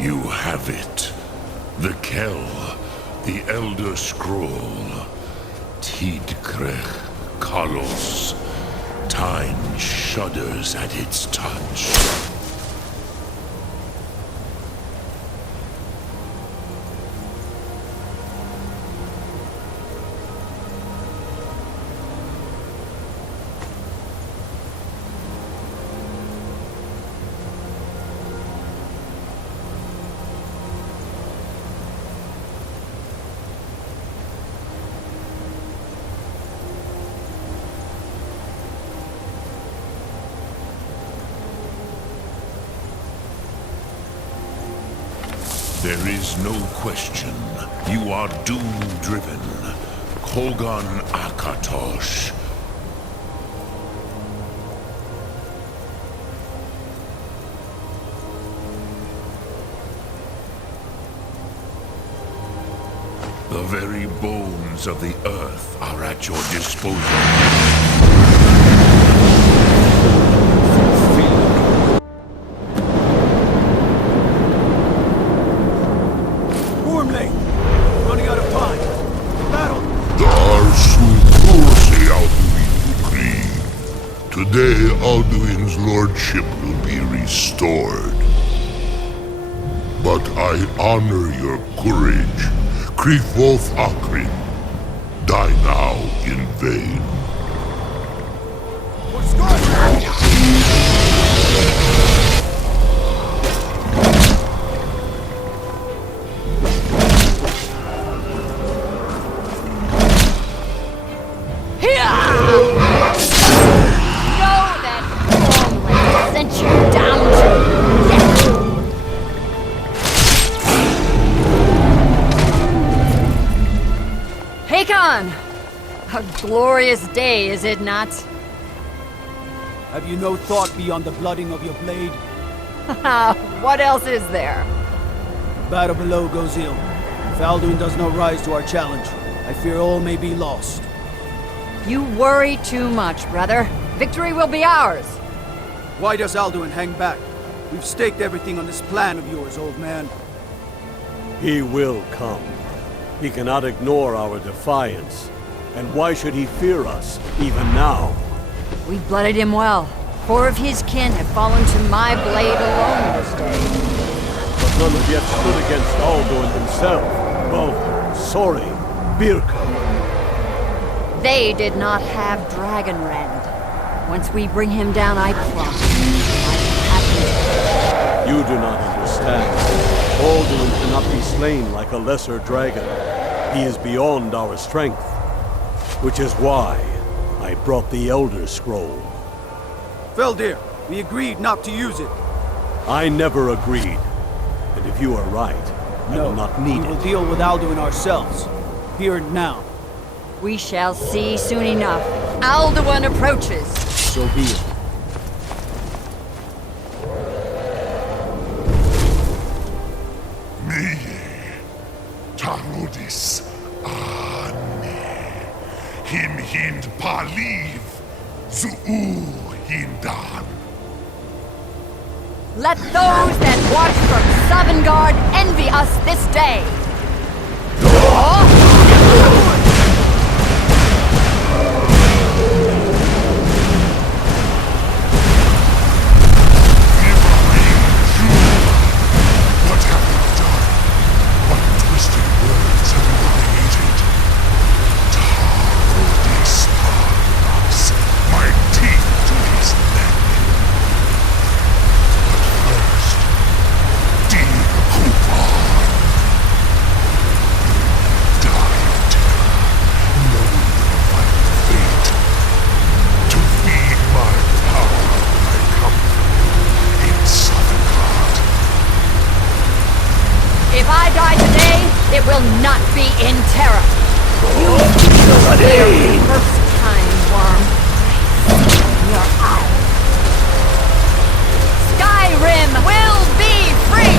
You have it. The Kell, the Elder Scroll. Tidkrech Kalos. Time shudders at its touch. There is no question. You are doom-driven. Kogan Akatosh. The very bones of the earth are at your disposal. Today, Alduin's lordship will be restored. But I honor your courage. Krifwolf Akrin. Die now in vain. What's going on? A glorious day, is it not? Have you no thought beyond the blooding of your blade? What else is there? The battle below goes ill. If Alduin does not rise to our challenge, I fear all may be lost. You worry too much, brother. Victory will be ours. Why does Alduin hang back? We've staked everything on this plan of yours, old man. He will come. He cannot ignore our defiance. And why should he fear us, even now? We blooded him well. 4 of his kin have fallen to my blade alone this day. But none have yet stood against Alduin himself. Baldur, Sori, Birka. They did not have Dragonrend. Once we bring him down, I promise you do not understand. Alduin cannot be slain like a lesser dragon. He is beyond our strength. Which is why I brought the Elder Scroll. Feldir, we agreed not to use it. I never agreed. And if you are right, I will not need it. We will deal with Alduin ourselves. Here and now. We shall see soon enough. Alduin approaches. So be it. Tarodis Him hind paliv, Zuu hindan. Let those that watch from Sovngarde envy us this day. What have we done? What twisted words have we created? My teeth to his neck. But first, dear Kupar, die in terror, knowing your final fate. To feed my power, I come for you in Sovngarde. If I die today, it will not be in terror. You will be the first time, worm. Your eyes. Skyrim will be free!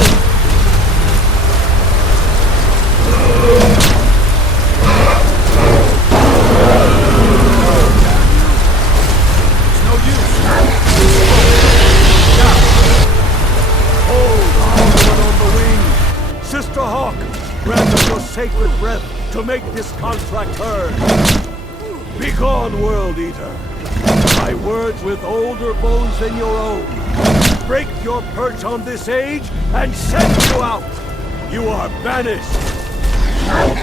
It's no use. Hold on the wing. sacred breath to make this contract heard. Begone, World Eater. My words with older bones than your own. Break your perch on this age and send you out. You are banished. Count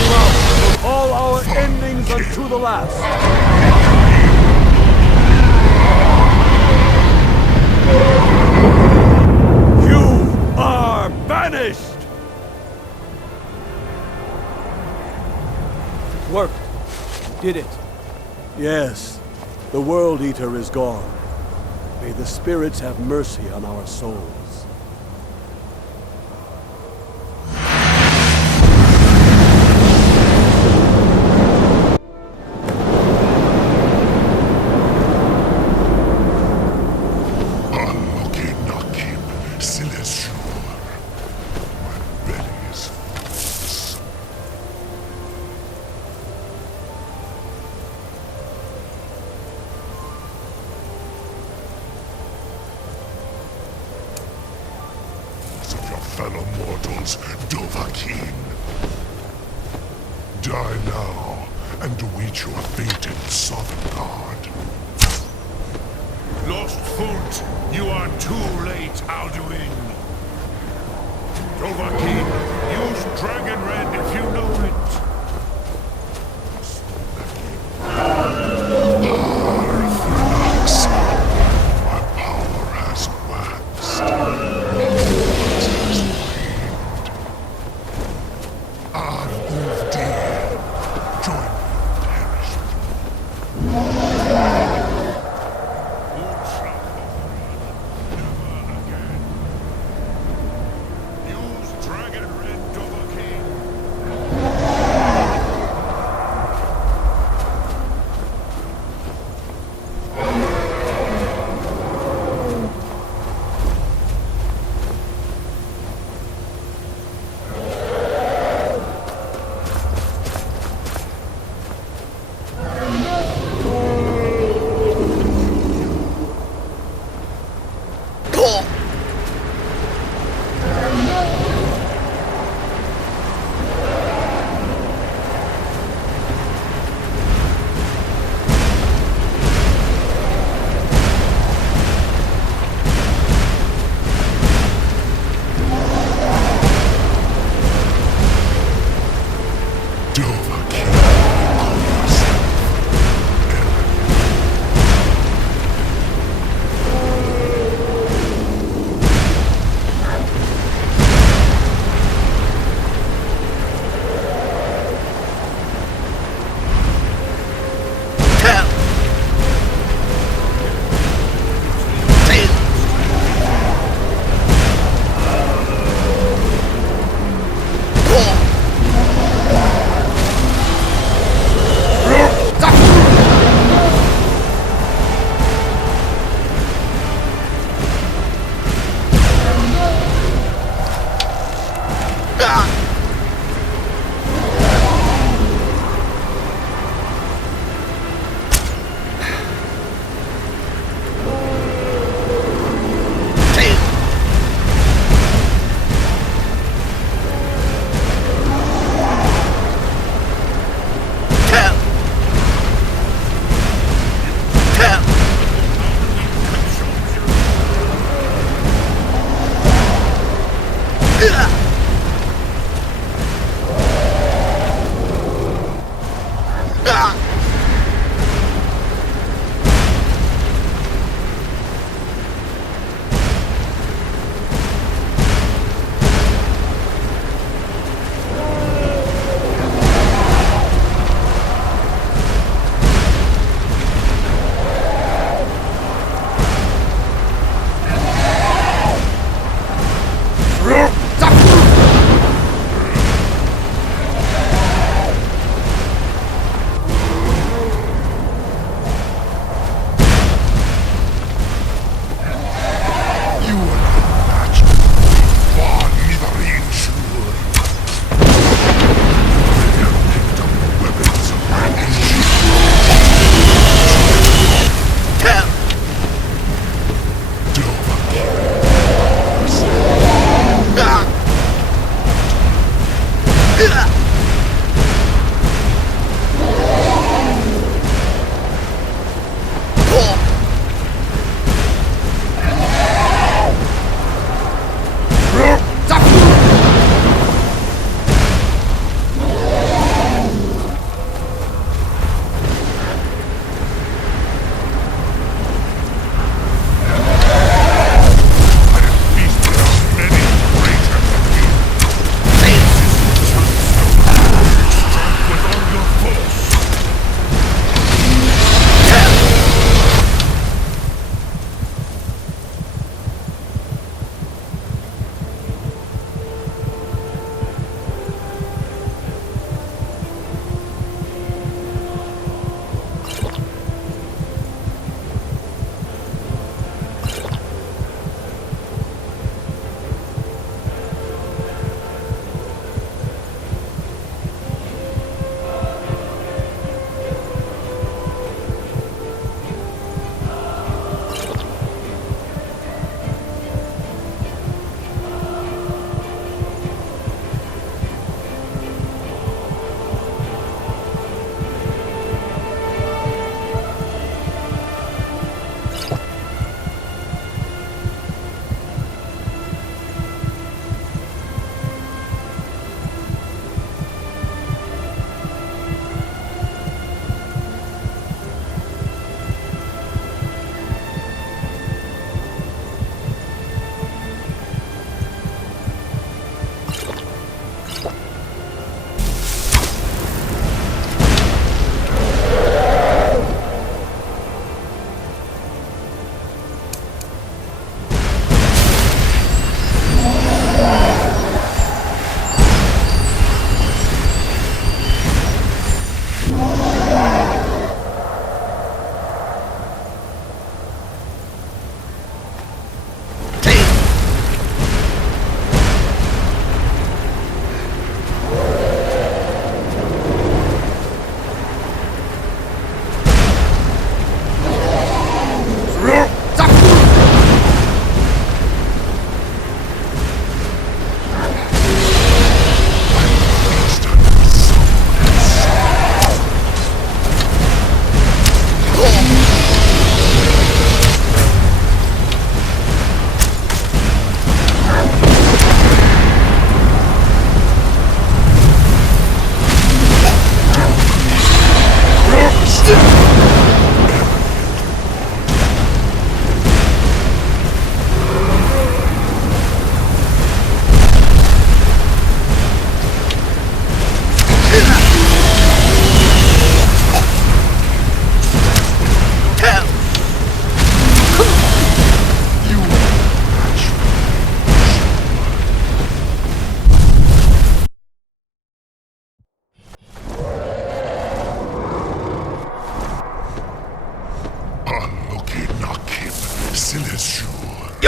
you out with all our endings unto the last. You are banished! It worked. You did it. Yes, the World Eater is gone. May the spirits have mercy on our souls. Of your fellow mortals, Dovahkiin. Die now, and await your fate in Sovngarde. Lost Foot, you are too late, Alduin. Dovahkiin, use Dragon Red if you know it. My power has waxed.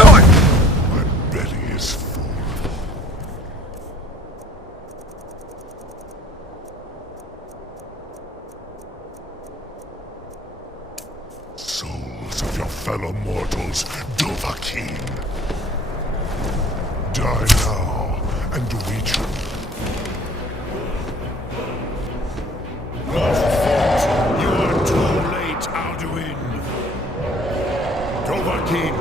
My belly is full. Souls of your fellow mortals, Dovahkiin. Die now and reach him. Lost fault. You are too late, Alduin. Dovahkiin.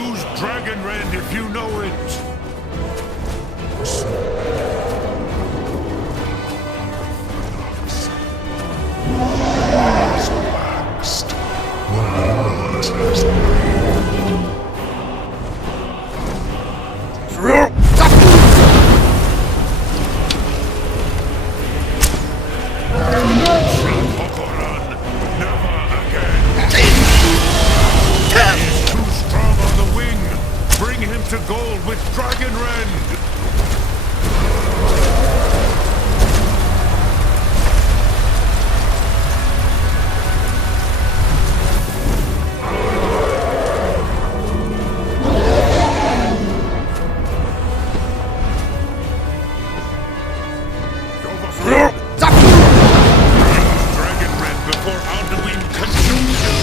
Use Dragon Rend if you know it. Relaxed. One has Hokoran, never again. He is too strong on the wing. Bring him to gold with Dragon Rend. Dragon Rend before Alduin consumes you.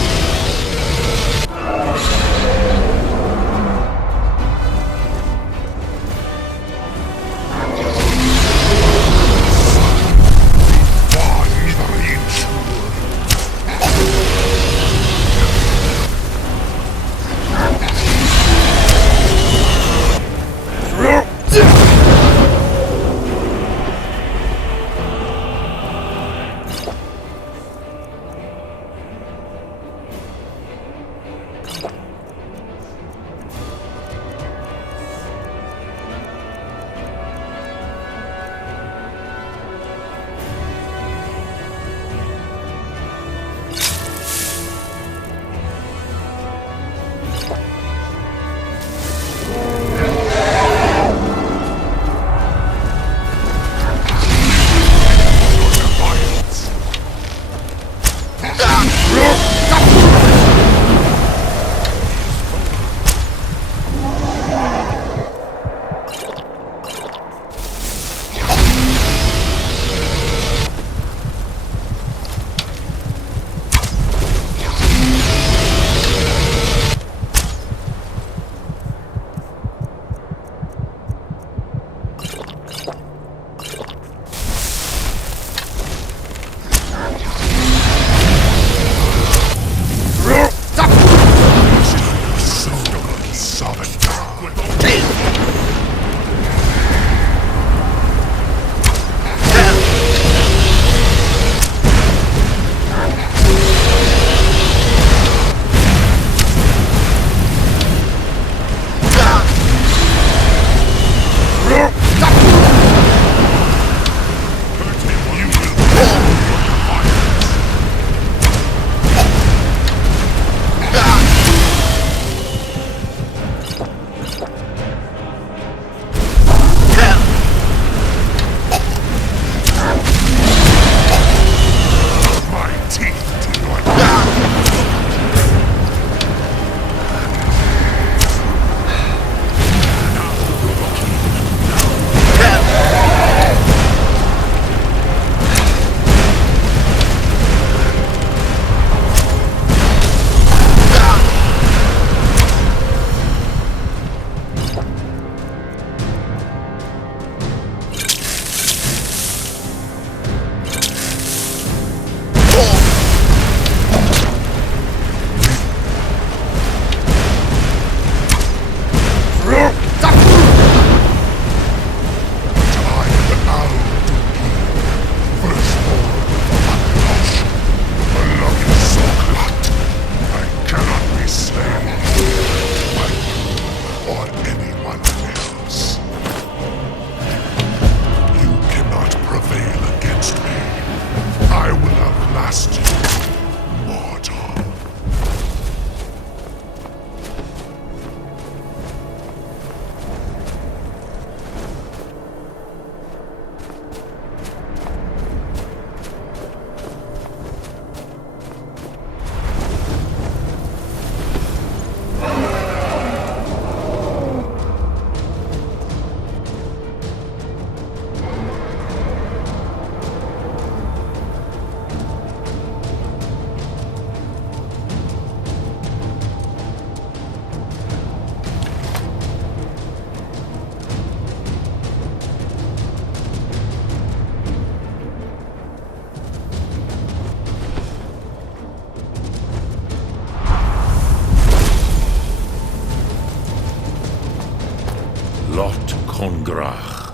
Kongrach.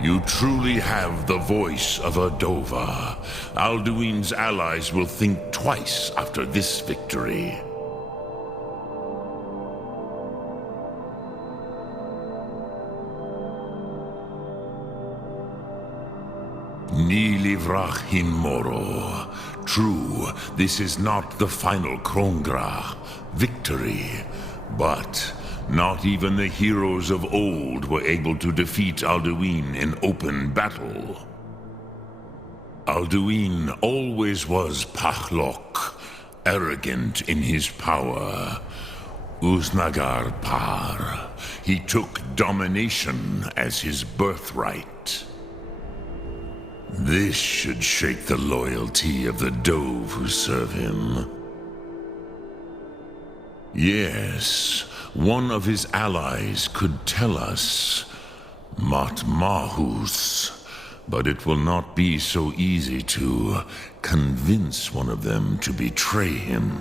You truly have the voice of a Dova. Alduin's allies will think twice after this victory. Ni livrach hin moro. True, this is not the final Kongrach victory, but not even the heroes of old were able to defeat Alduin in open battle. Alduin always was Pachlok, arrogant in his power. Uznagar Par. He took domination as his birthright. This should shake the loyalty of the Dove who serve him. Yes, one of his allies could tell us, Matmahus, but it will not be so easy to convince one of them to betray him.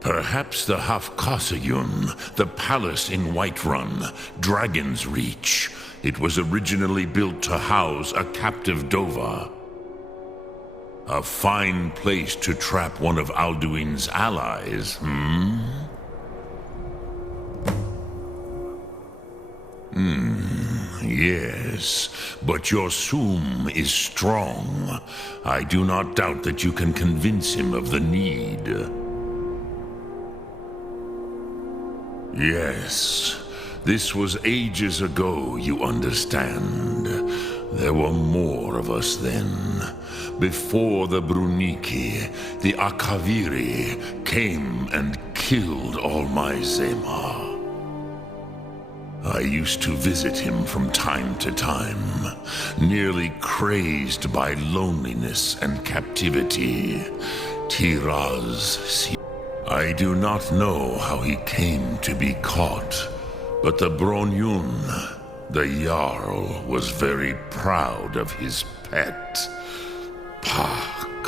Perhaps the Hafkasayun, the palace in Whiterun, Dragon's Reach. It was originally built to house a captive Dova. A fine place to trap one of Alduin's allies, Yes, but your Sum is strong. I do not doubt that you can convince him of the need. Yes, this was ages ago, you understand. There were more of us then. Before the Bruniki, the Akaviri came and killed all my Zema. I used to visit him from time to time, nearly crazed by loneliness and captivity. Tiraz. I do not know how he came to be caught, but the Bronyun, the Jarl, was very proud of his pet, Pak.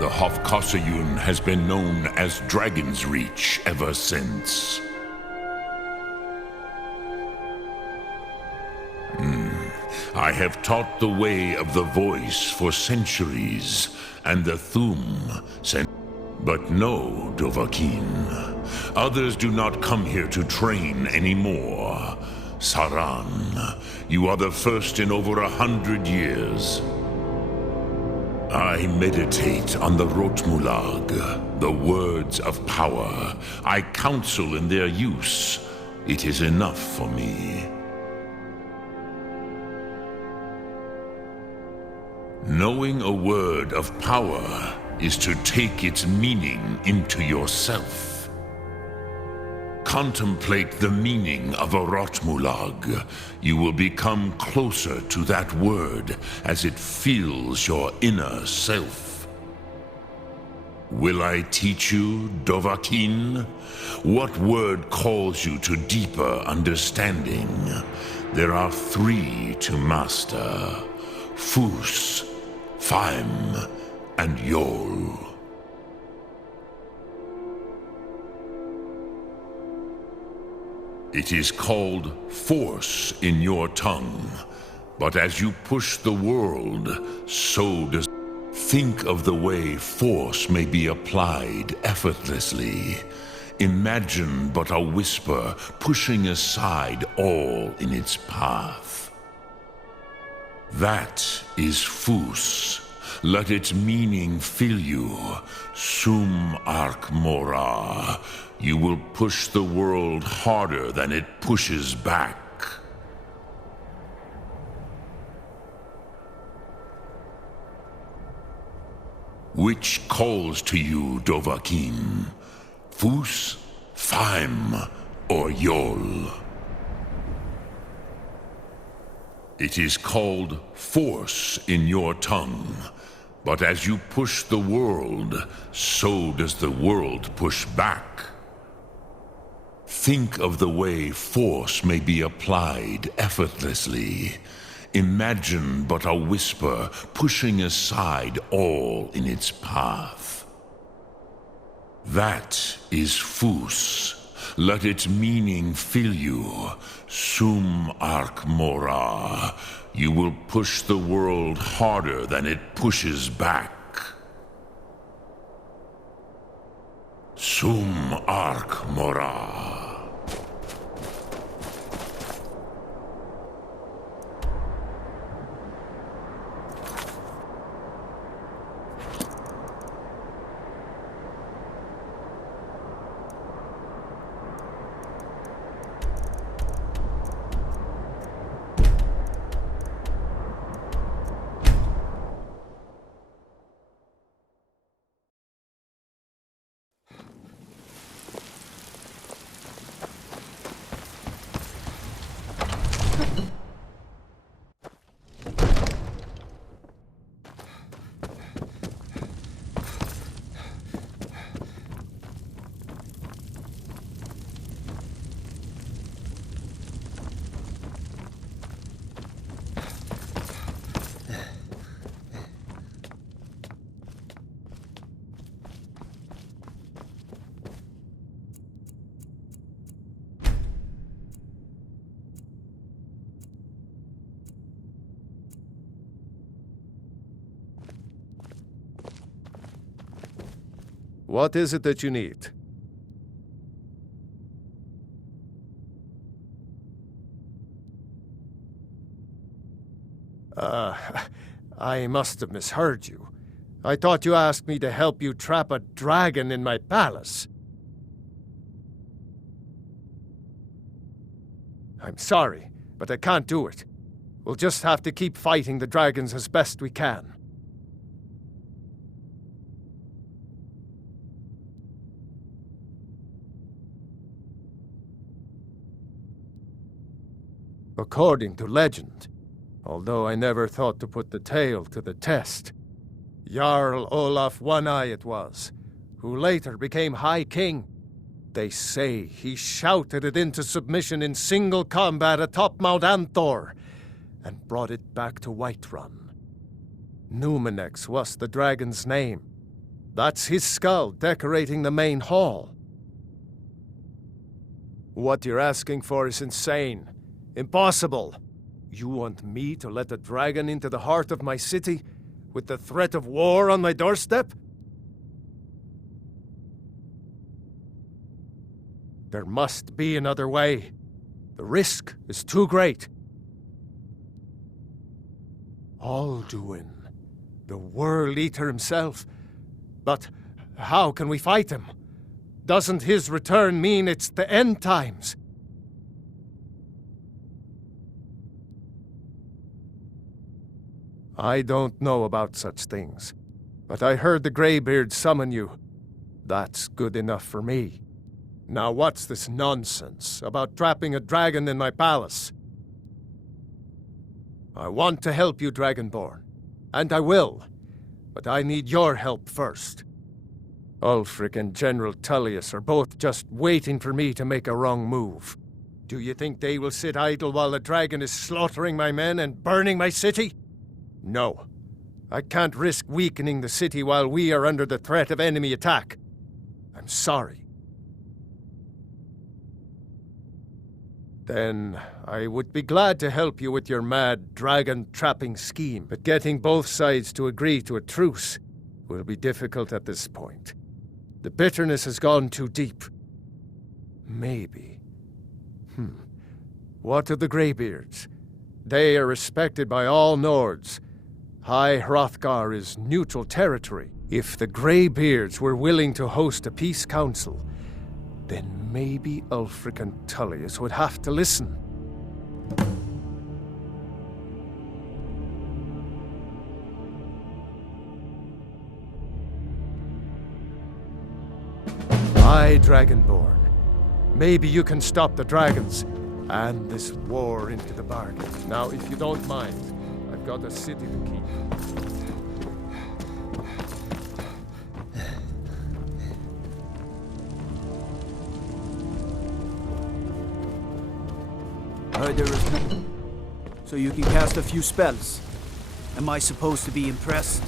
The Hofkasayun has been known as Dragon's Reach ever since. I have taught the way of the voice for centuries, and the Thum But no, Dovahkiin. Others do not come here to train anymore. Saran, you are the first in over 100 years. I meditate on the Rotmulag, the words of power. I counsel in their use. It is enough for me. Knowing a word of power is to take its meaning into yourself. Contemplate the meaning of a Rotmulag. You will become closer to that word as it fills your inner self. Will I teach you, Dovahkiin? What word calls you to deeper understanding? There are 3 to master: Fus, Faim, and Yol. It is called force in your tongue, but as you push the world, so does. Think of the way force may be applied effortlessly. Imagine but a whisper pushing aside all in its path. That is Fus. Let its meaning fill you. Sum Ark Mora. You will push the world harder than it pushes back. Which calls to you, Dovahkiin? Fus, Faim, or Yol? It is called force in your tongue, but as you push the world, so does the world push back. Think of the way force may be applied effortlessly. Imagine but a whisper pushing aside all in its path. That is Fus. Let its meaning fill you. Sum Arc Mora. You will push the world harder than it pushes back. Sum Arc Mora. What is it that you need? I must have misheard you. I thought you asked me to help you trap a dragon in my palace. I'm sorry, but I can't do it. We'll just have to keep fighting the dragons as best we can. According to legend, although I never thought to put the tale to the test, Jarl Olaf One-Eye it was, who later became High King. They say he shouted it into submission in single combat atop Mount Anthor, and brought it back to Whiterun. Numenex was the dragon's name. That's his skull decorating the main hall. What you're asking for is insane. Impossible! You want me to let a dragon into the heart of my city, with the threat of war on my doorstep? There must be another way. The risk is too great. Alduin, the World Eater himself. But how can we fight him? Doesn't his return mean it's the end times? I don't know about such things, but I heard the Greybeard summon you. That's good enough for me. Now what's this nonsense about trapping a dragon in my palace? I want to help you, Dragonborn, and I will, but I need your help first. Ulfric and General Tullius are both just waiting for me to make a wrong move. Do you think they will sit idle while the dragon is slaughtering my men and burning my city? No. I can't risk weakening the city while we are under the threat of enemy attack. I'm sorry. Then I would be glad to help you with your mad dragon-trapping scheme, but getting both sides to agree to a truce will be difficult at this point. The bitterness has gone too deep. Maybe. What of the Greybeards? They are respected by all Nords. High Hrothgar is neutral territory. If the Greybeards were willing to host a peace council, then maybe Ulfric and Tullius would have to listen. Aye, Dragonborn. Maybe you can stop the dragons, and this war into the bargain. Now, if you don't mind, I've got a city to keep. So you can cast a few spells. Am I supposed to be impressed?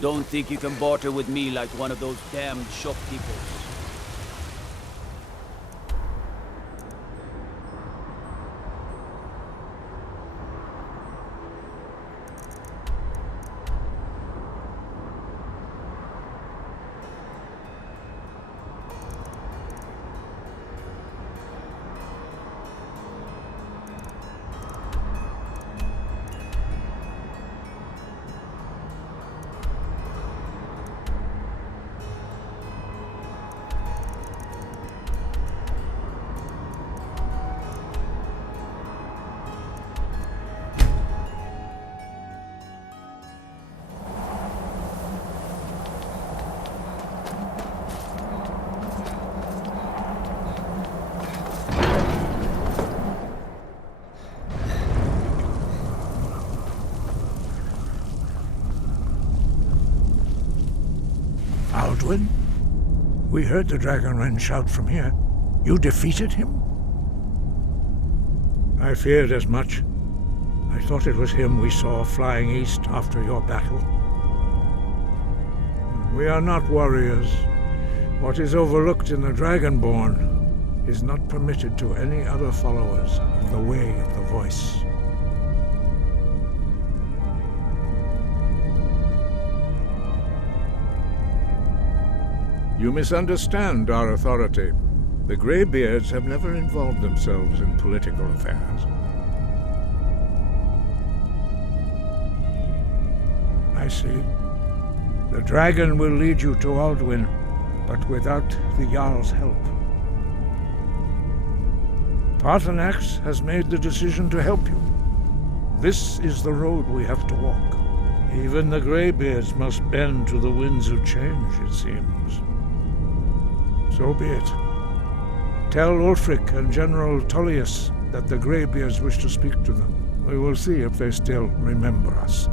Don't think you can barter with me like one of those damned shopkeepers. We heard the Dragonren shout from here. You defeated him? I feared as much. I thought it was him we saw flying east after your battle. We are not warriors. What is overlooked in the Dragonborn is not permitted to any other followers of the Way of the Voice. You misunderstand our authority. The Greybeards have never involved themselves in political affairs. I see. The dragon will lead you to Alduin, but without the Jarl's help. Paarthurnax has made the decision to help you. This is the road we have to walk. Even the Greybeards must bend to the winds of change, it seems. So be it. Tell Ulfric and General Tullius that the Greybeards wish to speak to them. We will see if they still remember us.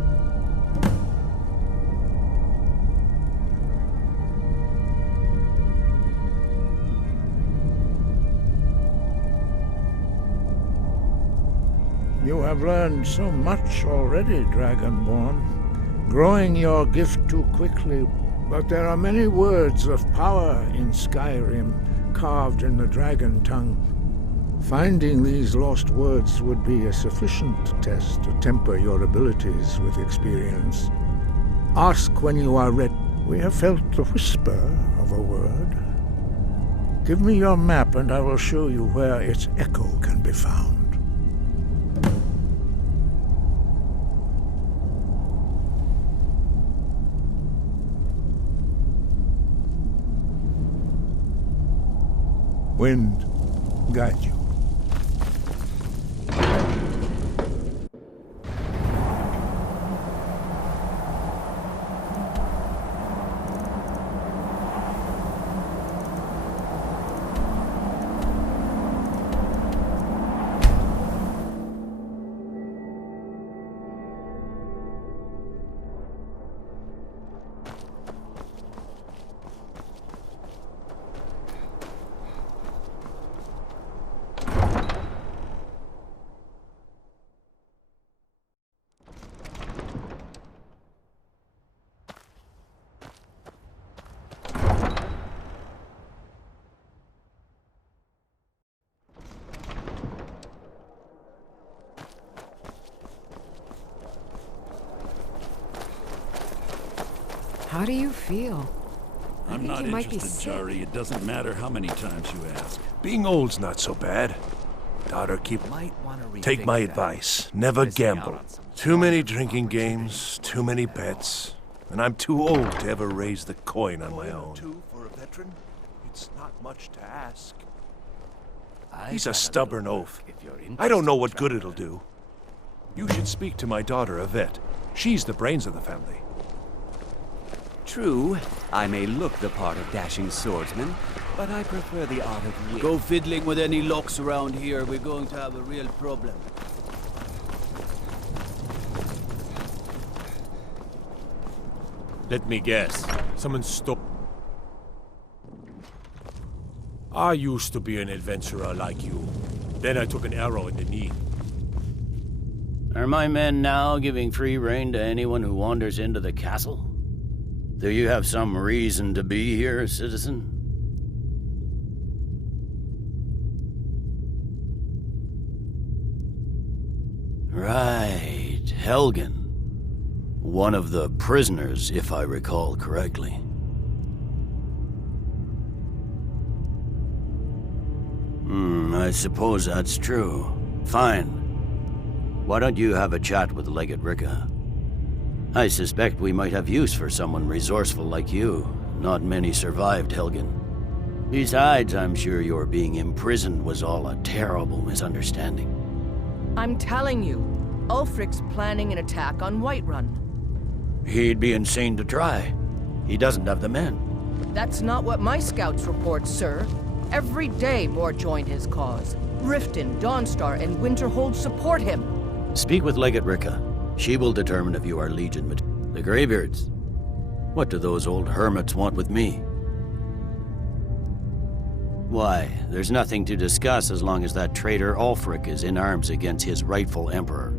You have learned so much already, Dragonborn, growing your gift too quickly. But there are many words of power in Skyrim, carved in the dragon tongue. Finding these lost words would be a sufficient test to temper your abilities with experience. Ask when you are ready. We have felt the whisper of a word. Give me your map and I will show you where its echo can be found. Wind, guide you. How do you feel? I'm not you might be interested, sick. Jari. It doesn't matter how many times you ask. Being old's not so bad. Daughter, take rethink my that. advice. Never Missing out gamble. on some Too many drinking games, too many bets. And I'm too old to ever raise the coin on my own. For a veteran, it's not much to ask. He's a stubborn oaf. I don't know what good it'll do. You should speak to my daughter, Yvette. She's the brains of the family. True, I may look the part of dashing swordsman, but I prefer the art of wit. Go fiddling with any locks around here, we're going to have a real problem. Let me guess. Someone stop. I used to be an adventurer like you. Then I took an arrow in the knee. Are my men now giving free rein to anyone who wanders into the castle? Do you have some reason to be here, citizen? Right, Helgen. One of the prisoners, if I recall correctly. I suppose that's true. Fine. Why don't you have a chat with Legate Ricka? I suspect we might have use for someone resourceful like you. Not many survived, Helgen. Besides, I'm sure your being imprisoned was all a terrible misunderstanding. I'm telling you, Ulfric's planning an attack on Whiterun. He'd be insane to try. He doesn't have the men. That's not what my scouts report, sir. Every day more join his cause. Riften, Dawnstar, and Winterhold support him. Speak with Legate Ricka. She will determine if you are Legion material. The Greybeards. What do those old hermits want with me? Why, there's nothing to discuss as long as that traitor Ulfric is in arms against his rightful emperor.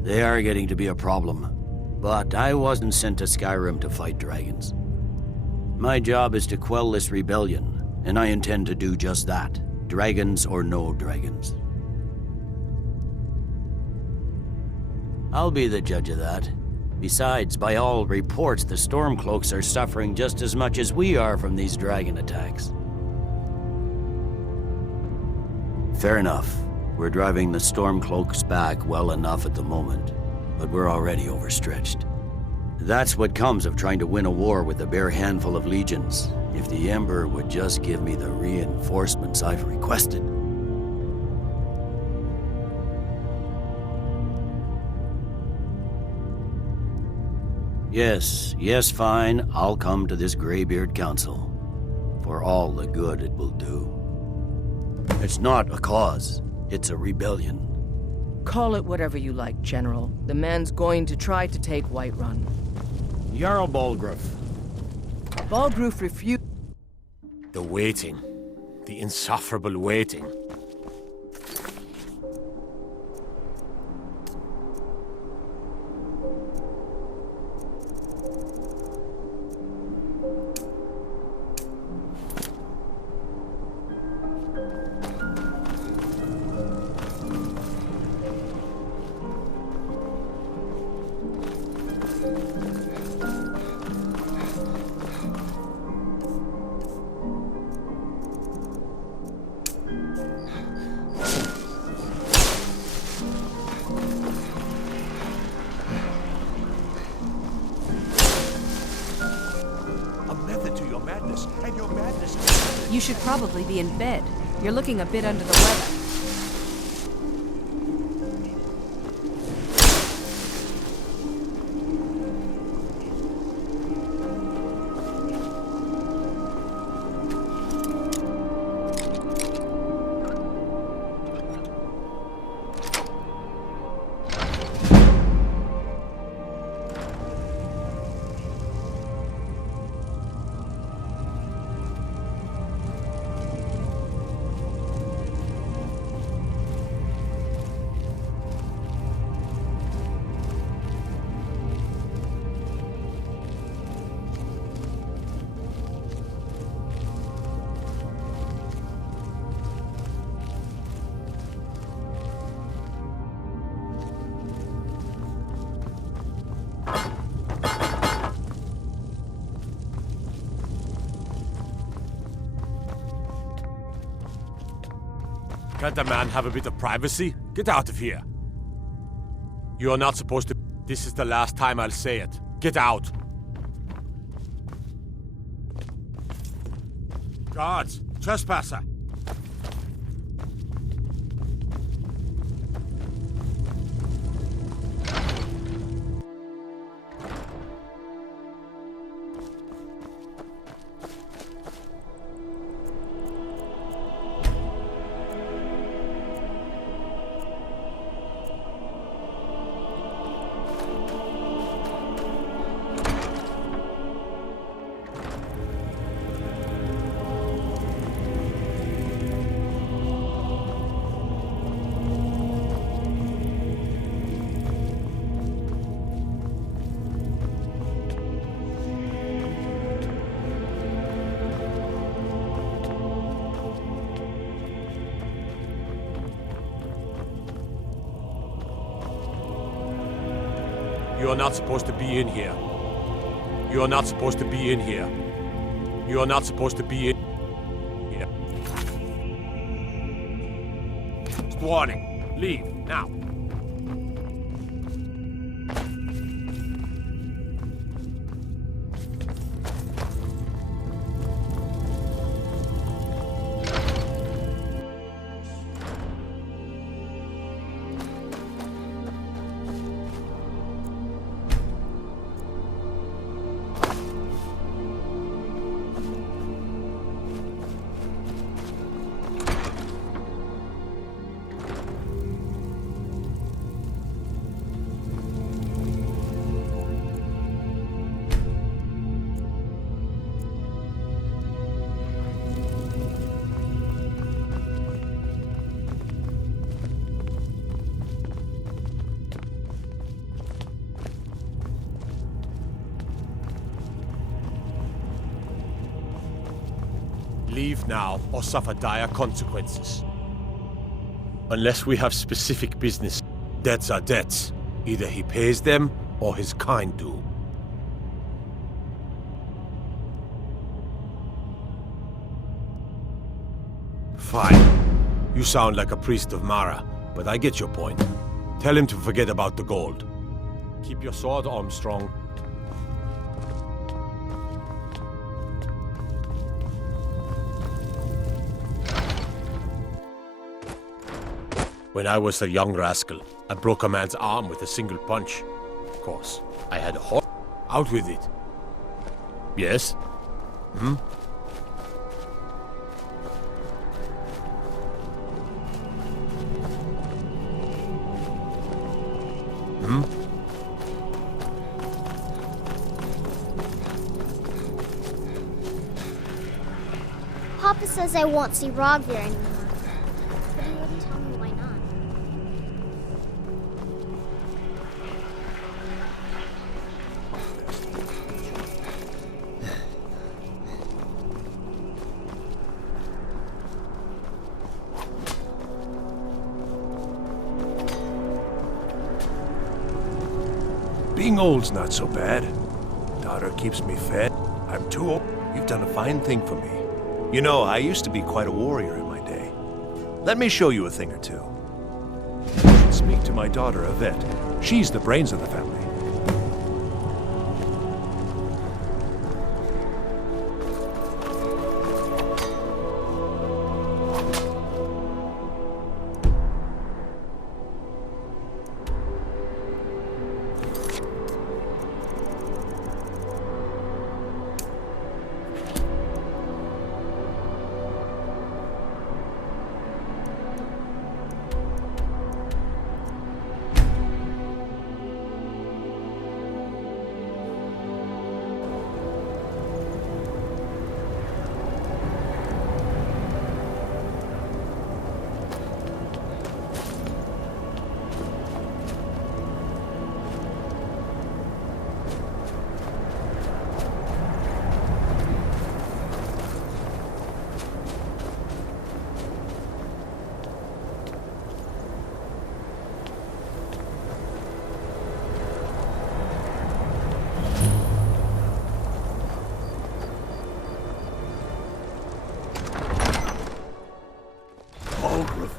They are getting to be a problem, but I wasn't sent to Skyrim to fight dragons. My job is to quell this rebellion, and I intend to do just that, dragons or no dragons. I'll be the judge of that. Besides, by all reports, the Stormcloaks are suffering just as much as we are from these dragon attacks. Fair enough. We're driving the Stormcloaks back well enough at the moment, but we're already overstretched. That's what comes of trying to win a war with a bare handful of legions. If the Emperor would just give me the reinforcements I've requested. Yes, fine. I'll come to this Greybeard Council. For all the good it will do. It's not a cause. It's a rebellion. Call it whatever you like, General. The man's going to try to take Whiterun. Jarl Balgruuf. Balgruuf refused. The waiting. The insufferable waiting. You should probably be in bed. You're looking a bit under the weather. Can't a man have a bit of privacy? Get out of here. You are not supposed to... This is the last time I'll say it. Get out. Guards! Trespasser! You are not supposed to be in here. You are not supposed to be in here. You are not supposed to be in here. Warning. Leave, now. Leave now or suffer dire consequences. Unless we have specific business, debts are debts. Either he pays them or his kind do. Fine. You sound like a priest of Mara, but I get your point. Tell him to forget about the gold. Keep your sword, Armstrong. When I was a young rascal, I broke a man's arm with a single punch. Of course, I had a horse. Out with it. Yes? Hmm? Hmm? Papa says I won't see Rogvir anymore. But he wouldn't tell me why not. Being old's not so bad. Daughter keeps me fed. I'm too old. You've done a fine thing for me. You know, I used to be quite a warrior in my day. Let me show you a thing or two. You should speak to my daughter, Yvette. She's the brains of the family.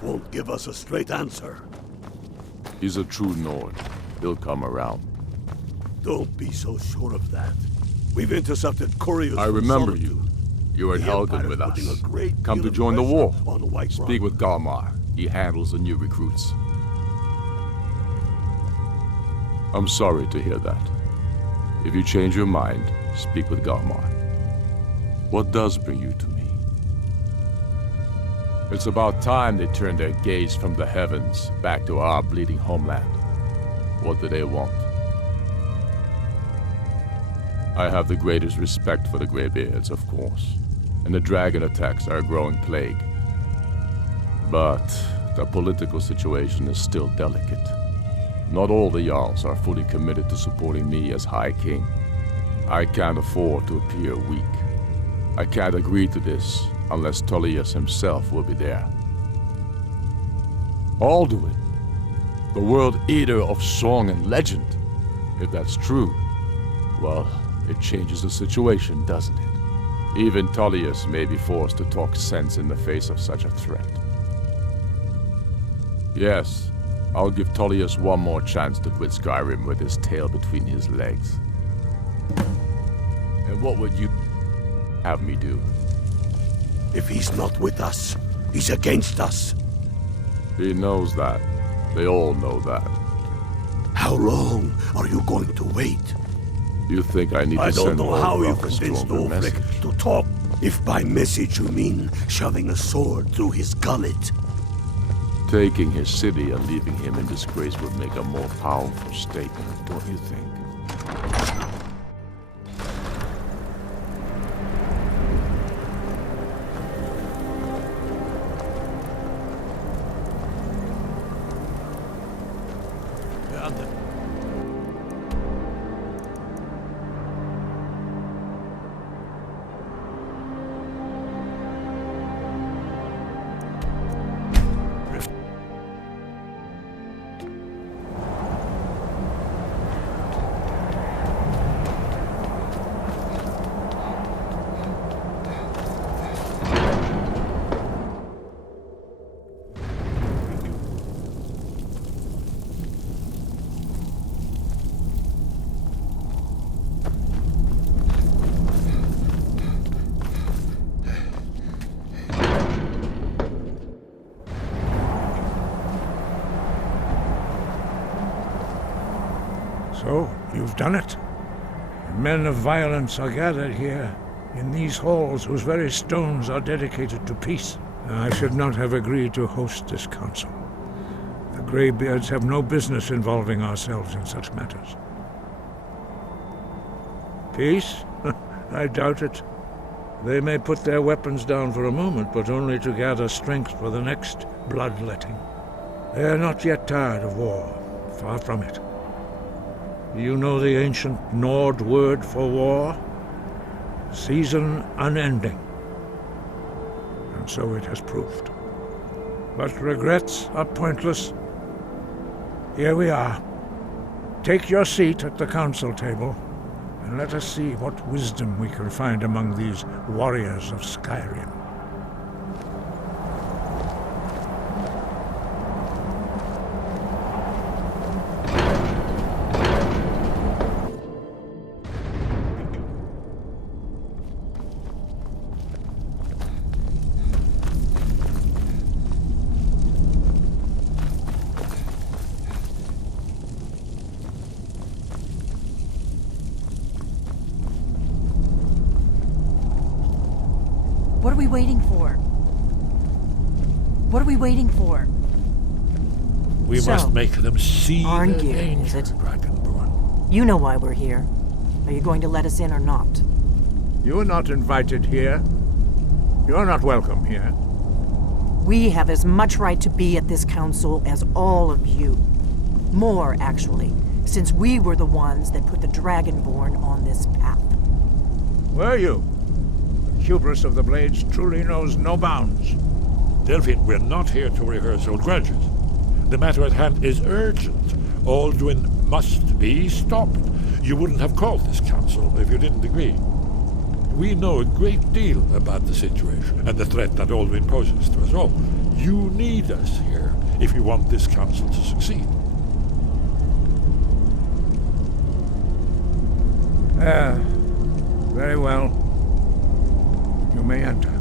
Won't give us a straight answer. He's a true Nord. He'll come around. Don't be so sure of that. We've intercepted couriers. I remember you. You were in Helgen with us. Come to join the war. Speak with Galmar. He handles the new recruits. I'm sorry to hear that. If you change your mind, speak with Galmar. What does bring you to me? It's about time they turned their gaze from the heavens back to our bleeding homeland. What do they want? I have the greatest respect for the Greybeards, of course, and the dragon attacks are a growing plague. But the political situation is still delicate. Not all the Jarls are fully committed to supporting me as High King. I can't afford to appear weak. I can't agree to this unless Tullius himself will be there. Alduin, the world eater of song and legend. If that's true, well, it changes the situation, doesn't it? Even Tullius may be forced to talk sense in the face of such a threat. Yes, I'll give Tullius one more chance to quit Skyrim with his tail between his legs. And what would you have me do? If he's not with us, he's against us. He knows that. They all know that. How long are you going to wait? You think I need to I don't send know how you a convinced stronger Ulfric message? to talk. If by message you mean shoving a sword through his gullet. Taking his city and leaving him in disgrace would make a more powerful statement, don't you think? So, you've done it. Men of violence are gathered here, in these halls whose very stones are dedicated to peace. I should not have agreed to host this council. The Greybeards have no business involving ourselves in such matters. Peace? I doubt it. They may put their weapons down for a moment, but only to gather strength for the next bloodletting. They are not yet tired of war. Far from it. You know the ancient Nord word for war? Season unending. And so it has proved. But regrets are pointless. Here we are. Take your seat at the council table, and let us see what wisdom we can find among these warriors of Skyrim. What are we waiting for? What are we waiting for? We must make them see the Arngeir, danger, is it? Dragonborn. You know why we're here. Are you going to let us in or not? You are not invited here. You're not welcome here. We have as much right to be at this council as all of you. More, actually, since we were the ones that put the Dragonborn on this path. Were you? The hubris of the Blades truly knows no bounds. Delphine, we're not here to rehearse old grudges. The matter at hand is urgent. Alduin must be stopped. You wouldn't have called this council if you didn't agree. We know a great deal about the situation and the threat that Alduin poses to us all. You need us here if you want this council to succeed. Very well. You may enter.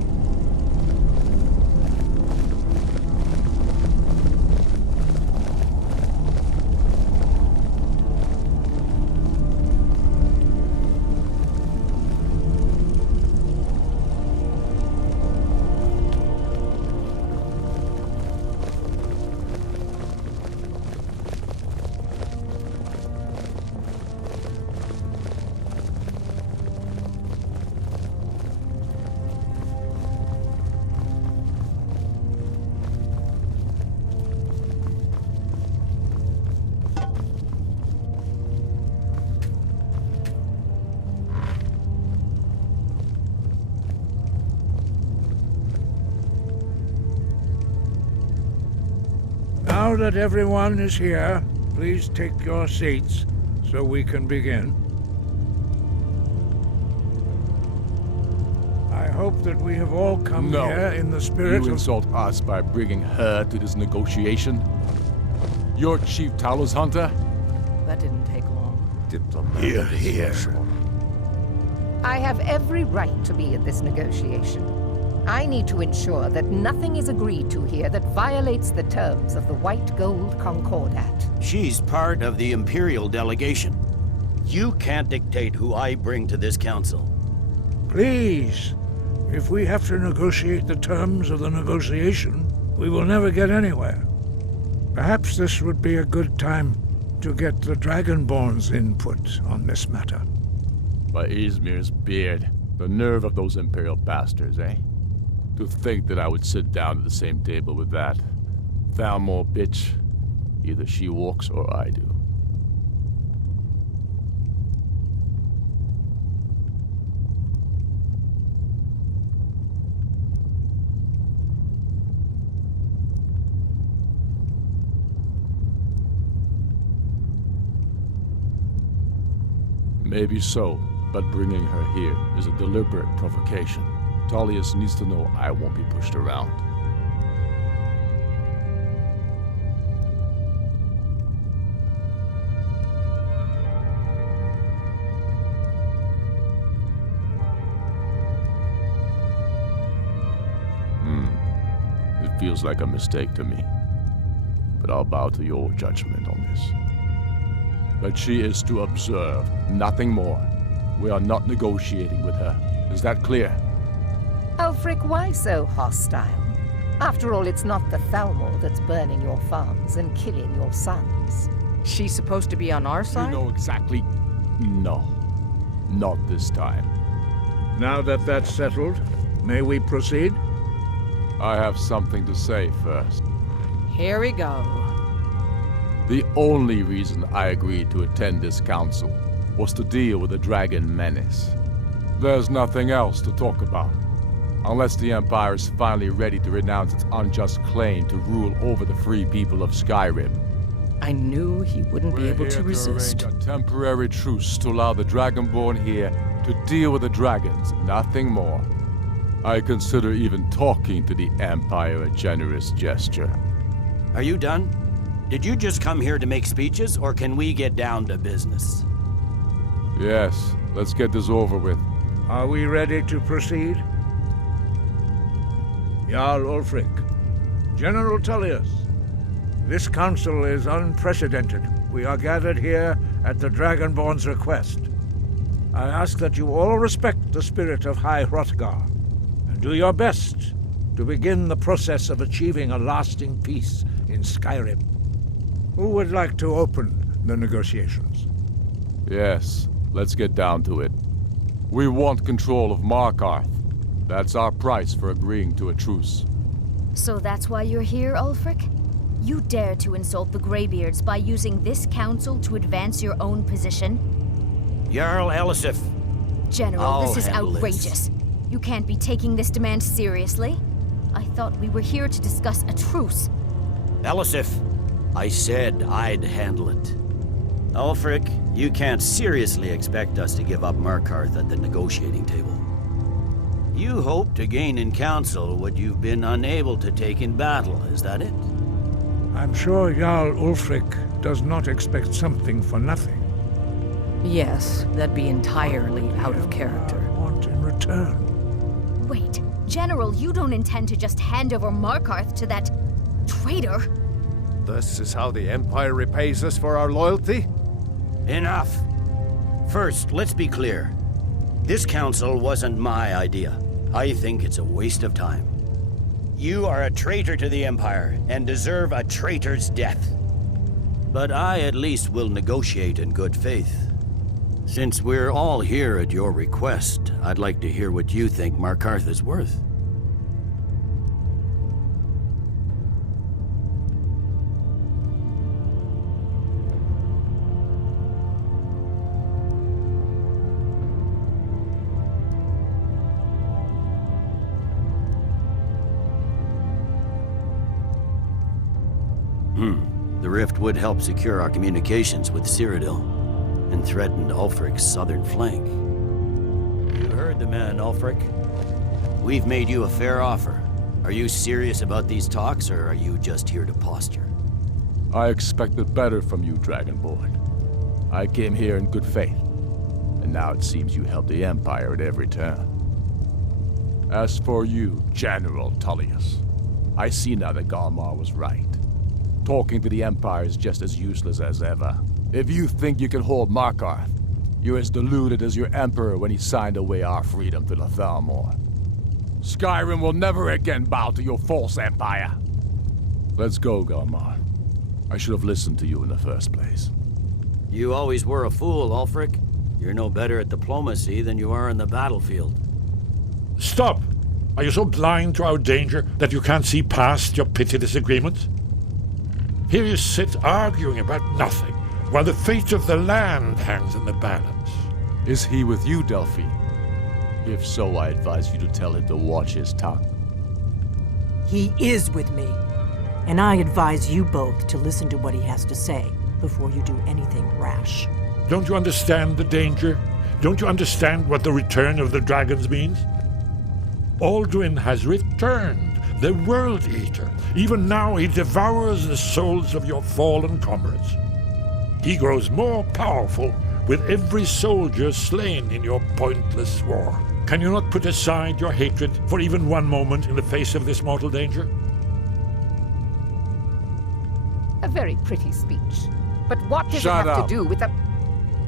Now that everyone is here, please take your seats so we can begin. I hope that we have all come here in the spirit You of... insult us by bringing her to this negotiation? You're Chief Talos Hunter? That didn't take long. Here, here. I have every right to be at this negotiation. I need to ensure that nothing is agreed to here that violates the terms of the White Gold Concordat. She's part of the Imperial delegation. You can't dictate who I bring to this council. Please, if we have to negotiate the terms of the negotiation, we will never get anywhere. Perhaps this would be a good time to get the Dragonborn's input on this matter. By Izmir's beard. The nerve of those Imperial bastards, eh? To think that I would sit down at the same table with that Thalmor bitch. Either she walks or I do. Maybe so, but bringing her here is a deliberate provocation. Tullius needs to know I won't be pushed around. It feels like a mistake to me. But I'll bow to your judgment on this. But she is to observe, nothing more. We are not negotiating with her. Is that clear? Ulfric, why so hostile? After all, it's not the Thalmor that's burning your farms and killing your sons. She's supposed to be on our side? You know exactly... No. Not this time. Now that that's settled, may we proceed? I have something to say first. Here we go. The only reason I agreed to attend this council was to deal with the dragon menace. There's nothing else to talk about. Unless the Empire is finally ready to renounce its unjust claim to rule over the free people of Skyrim. I knew he wouldn't be able to resist. Arrange a temporary truce to allow the Dragonborn here to deal with the dragons, nothing more. I consider even talking to the Empire a generous gesture. Are you done? Did you just come here to make speeches, or can we get down to business? Yes, let's get this over with. Are we ready to proceed? Jarl Ulfric, General Tullius, this council is unprecedented. We are gathered here at the Dragonborn's request. I ask that you all respect the spirit of High Hrothgar, and do your best to begin the process of achieving a lasting peace in Skyrim. Who would like to open the negotiations? Yes, let's get down to it. We want control of Markarth. That's our price for agreeing to a truce. So that's why you're here, Ulfric? You dare to insult the Greybeards by using this council to advance your own position? Jarl Elisif. General, this is outrageous. You can't be taking this demand seriously. I thought we were here to discuss a truce. Elisif, I said I'd handle it. Ulfric, you can't seriously expect us to give up Markarth at the negotiating table. You hope to gain in council what you've been unable to take in battle, is that it? I'm sure Jarl Ulfric does not expect something for nothing. Yes, that'd be entirely out of character. Want in return. Wait, General, you don't intend to just hand over Markarth to that traitor? This is how the Empire repays us for our loyalty? Enough! First, let's be clear. This council wasn't my idea. I think it's a waste of time. You are a traitor to the Empire and deserve a traitor's death. But I at least will negotiate in good faith. Since we're all here at your request, I'd like to hear what you think Markarth is worth. The rift would help secure our communications with Cyrodiil, and threatened Ulfric's southern flank. You heard the man, Ulfric. We've made you a fair offer. Are you serious about these talks, or are you just here to posture? I expected better from you, Dragonborn. I came here in good faith, and now it seems you help the Empire at every turn. As for you, General Tullius, I see now that Galmar was right. Talking to the Empire is just as useless as ever. If you think you can hold Markarth, you're as deluded as your Emperor when he signed away our freedom to the Thalmor. Skyrim will never again bow to your false empire. Let's go, Galmar. I should have listened to you in the first place. You always were a fool, Ulfric. You're no better at diplomacy than you are in the battlefield. Stop! Are you so blind to our danger that you can't see past your petty disagreements? Here you sit arguing about nothing, while the fate of the land hangs in the balance. Is he with you, Delphine? If so, I advise you to tell him to watch his tongue. He is with me. And I advise you both to listen to what he has to say before you do anything rash. Don't you understand the danger? Don't you understand what the return of the dragons means? Alduin has returned, the World Eater. Even now he devours the souls of your fallen comrades. He grows more powerful with every soldier slain in your pointless war. Can you not put aside your hatred for even one moment in the face of this mortal danger? A very pretty speech. But what does Shut it have up. to do with the...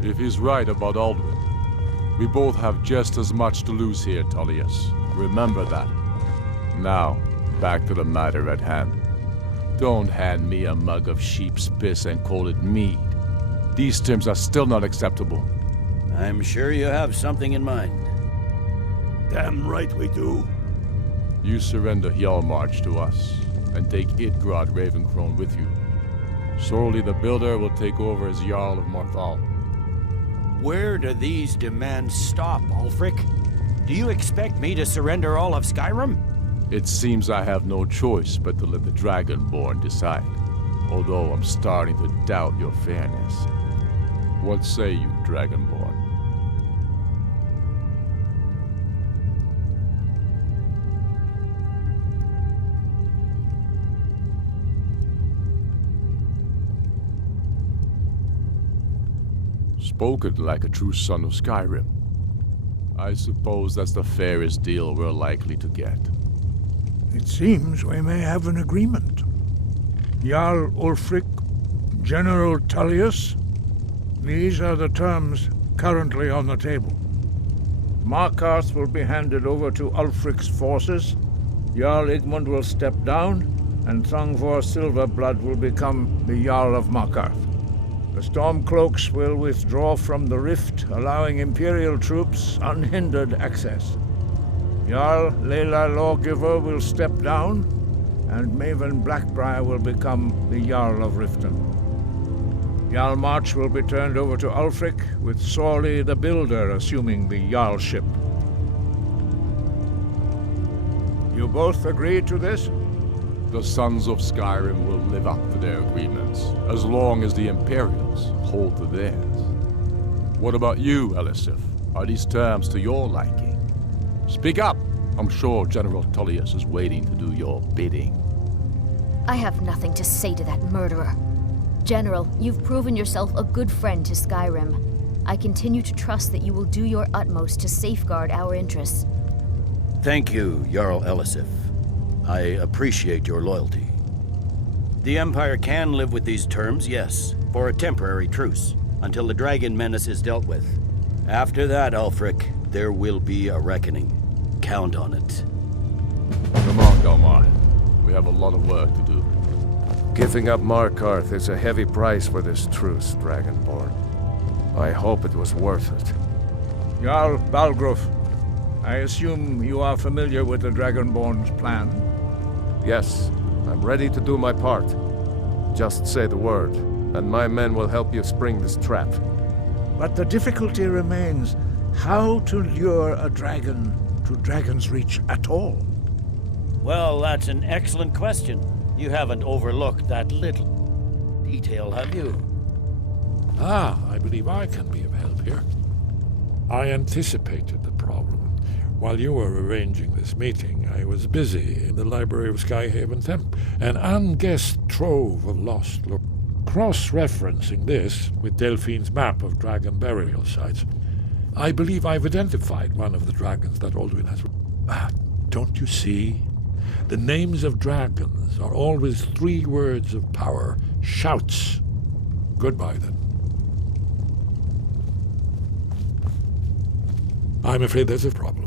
If he's right about Alduin, we both have just as much to lose here, Tullius. Remember that. Now, back to the matter at hand. Don't hand me a mug of sheep's piss and call it mead. These terms are still not acceptable. I'm sure you have something in mind. Damn right we do. You surrender Hjalmarch to us, and take Idgrod Ravencrone with you. Sorli the Builder will take over as Jarl of Morthal. Where do these demands stop, Ulfric? Do you expect me to surrender all of Skyrim? It seems I have no choice but to let the Dragonborn decide, although I'm starting to doubt your fairness. What say you, Dragonborn? Spoken like a true son of Skyrim. I suppose that's the fairest deal we're likely to get. It seems we may have an agreement. Jarl Ulfric, General Tullius, these are the terms currently on the table. Markarth will be handed over to Ulfric's forces, Jarl Igmund will step down, and Thongvor Silverblood will become the Jarl of Markarth. The Stormcloaks will withdraw from the rift, allowing Imperial troops unhindered access. Jarl Layla Lawgiver will step down, and Maven Blackbriar will become the Jarl of Riften. Hjalmarch will be turned over to Ulfric, with Sorli the Builder assuming the Jarlship. You both agree to this? The Sons of Skyrim will live up to their agreements, as long as the Imperials hold to theirs. What about you, Elisif? Are these terms to your liking? Speak up! I'm sure General Tullius is waiting to do your bidding. I have nothing to say to that murderer. General, you've proven yourself a good friend to Skyrim. I continue to trust that you will do your utmost to safeguard our interests. Thank you, Jarl Elisif. I appreciate your loyalty. The Empire can live with these terms, yes, for a temporary truce, until the dragon menace is dealt with. After that, Ulfric, there will be a reckoning. Count on it. Come on, Galmar. We have a lot of work to do. Giving up Markarth is a heavy price for this truce, Dragonborn. I hope it was worth it. Jarl Balgruf, I assume you are familiar with the Dragonborn's plan? Yes, I'm ready to do my part. Just say the word, and my men will help you spring this trap. But the difficulty remains how to lure a dragon to Dragon's Reach at all. Well, that's an excellent question. You haven't overlooked that little detail, have you? I believe I can be of help here. I anticipated the problem. While you were arranging this meeting, I was busy in the library of Skyhaven Temple, an unguessed trove of lost lore. Cross-referencing this with Delphine's map of dragon burial sites, I believe I've identified one of the dragons that Alduin has... don't you see? The names of dragons are always 3 words of power. Shouts. Goodbye, then. I'm afraid there's a problem.